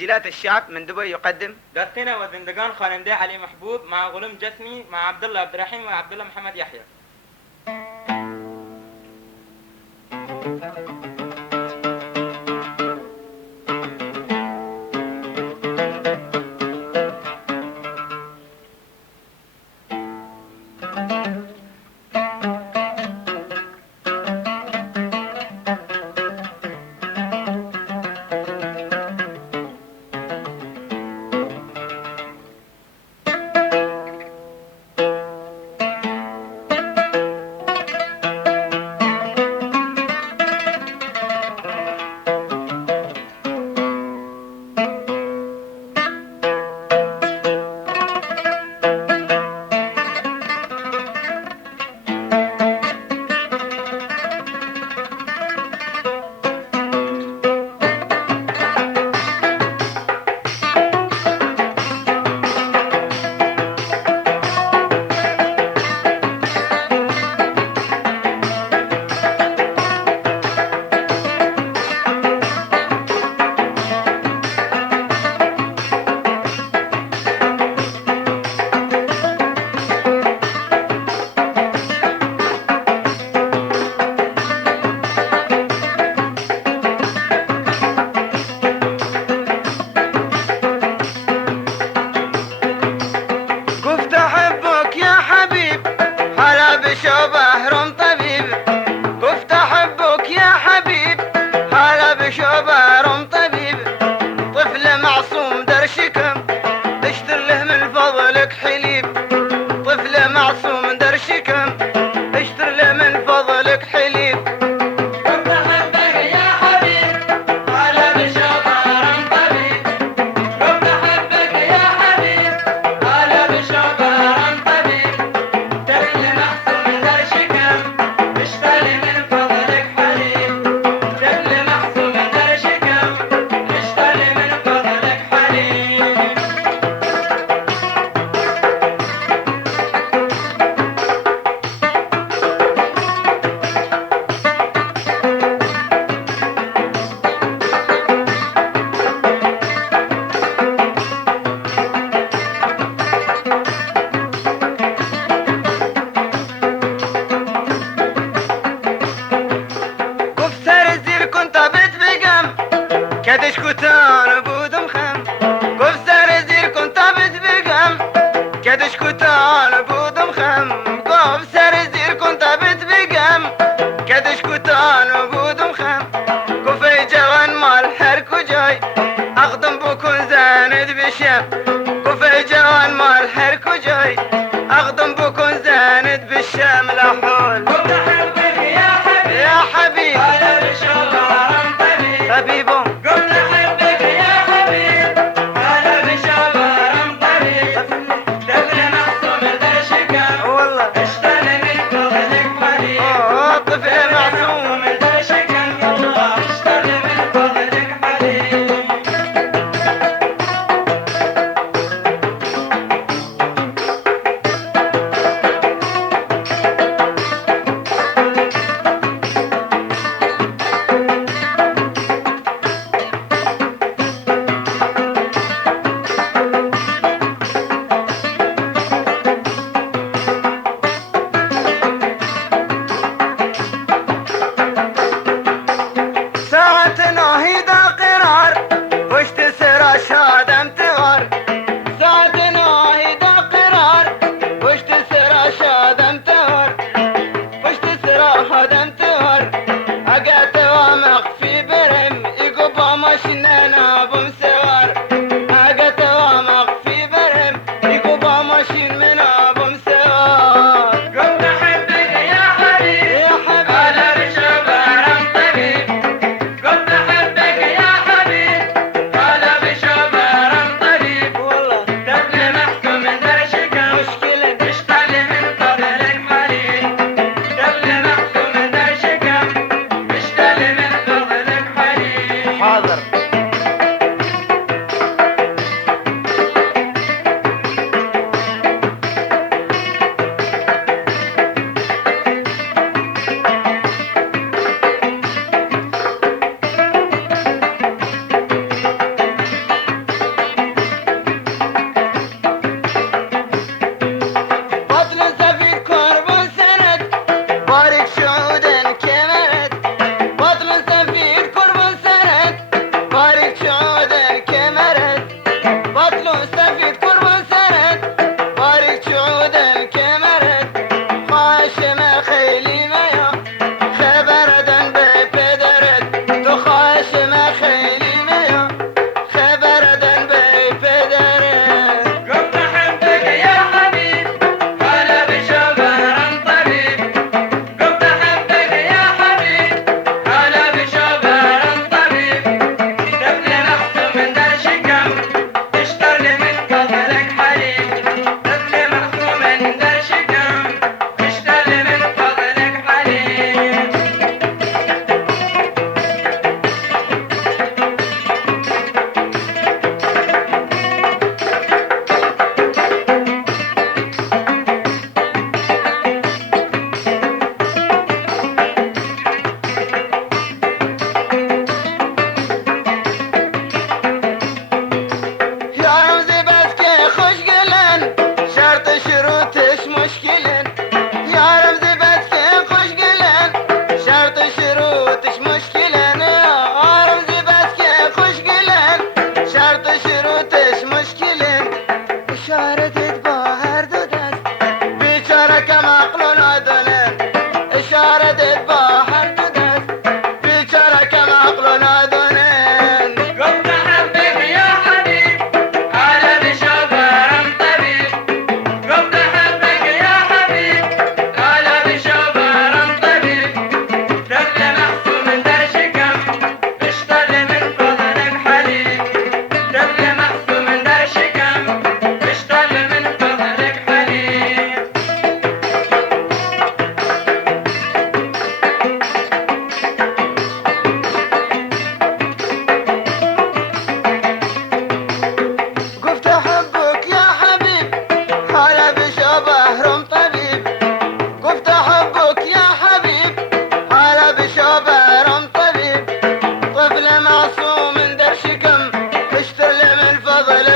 تسجيلات الشعب من دبي يقدم قرطنة وزندقان خواننده علي محبوب مع غلوم جسمي مع عبد الله عبد الرحيم وعبد الله محمد يحيى. قفت أحبك يا حبيب هلا بشبه طبيب قفت أحبك يا حبيب هلا بشبه طبيب طفل معصوم درشكم اشتر له من فضلك حليب طفل معصوم درشكم اشتر له من فضلك حليب قفت أحبك يا حبيب هلا بشبه طبيب قفت أحبك يا حبيب هلا بشبه طبيب طفل معصوم درشكم اشتري من فضلك حليب طفل معصوم درشكم اشتري من فضلك حليب. قفت رزيل كنت بيت بقم كدش كتان بود مخم قفت رزيل كنت بيت بقم كدش كتان بود مخم قفت رزيل كنت بيت بقم كدش كتان بود مخم قفي جوان مال حرك وجاي اخدم بكون زاند بشم قفي جوان مال حرك وجاي اخدم بكون زاند بالشام لا حول قفت أحبك يا حبيب يا حبيب هلا بشبه طبيب حبيبه قفت أحبك يا حبيب هلا بشبه طبيب طفل معصوم درشكم والله اشتري من فضلك حليب طفل معصوم درشكم يلا اشتري من فضلك حليب. ساعة ناهيد قرار وش تسرى شادم تغار ساعة ناهيد قرار وش تسرى شادم تغار وش تسرى هدم تغار أقات وامق في برم يقبا مشننا بمسوار أقات وامق في برم يقبا مشين منا بمسوار قفت أحبك يا حبيب يا حبيب هلا بشبه طبيب قفت أحبك يا حبيب هلا بشبه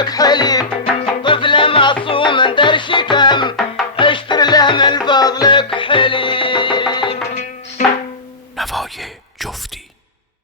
حليب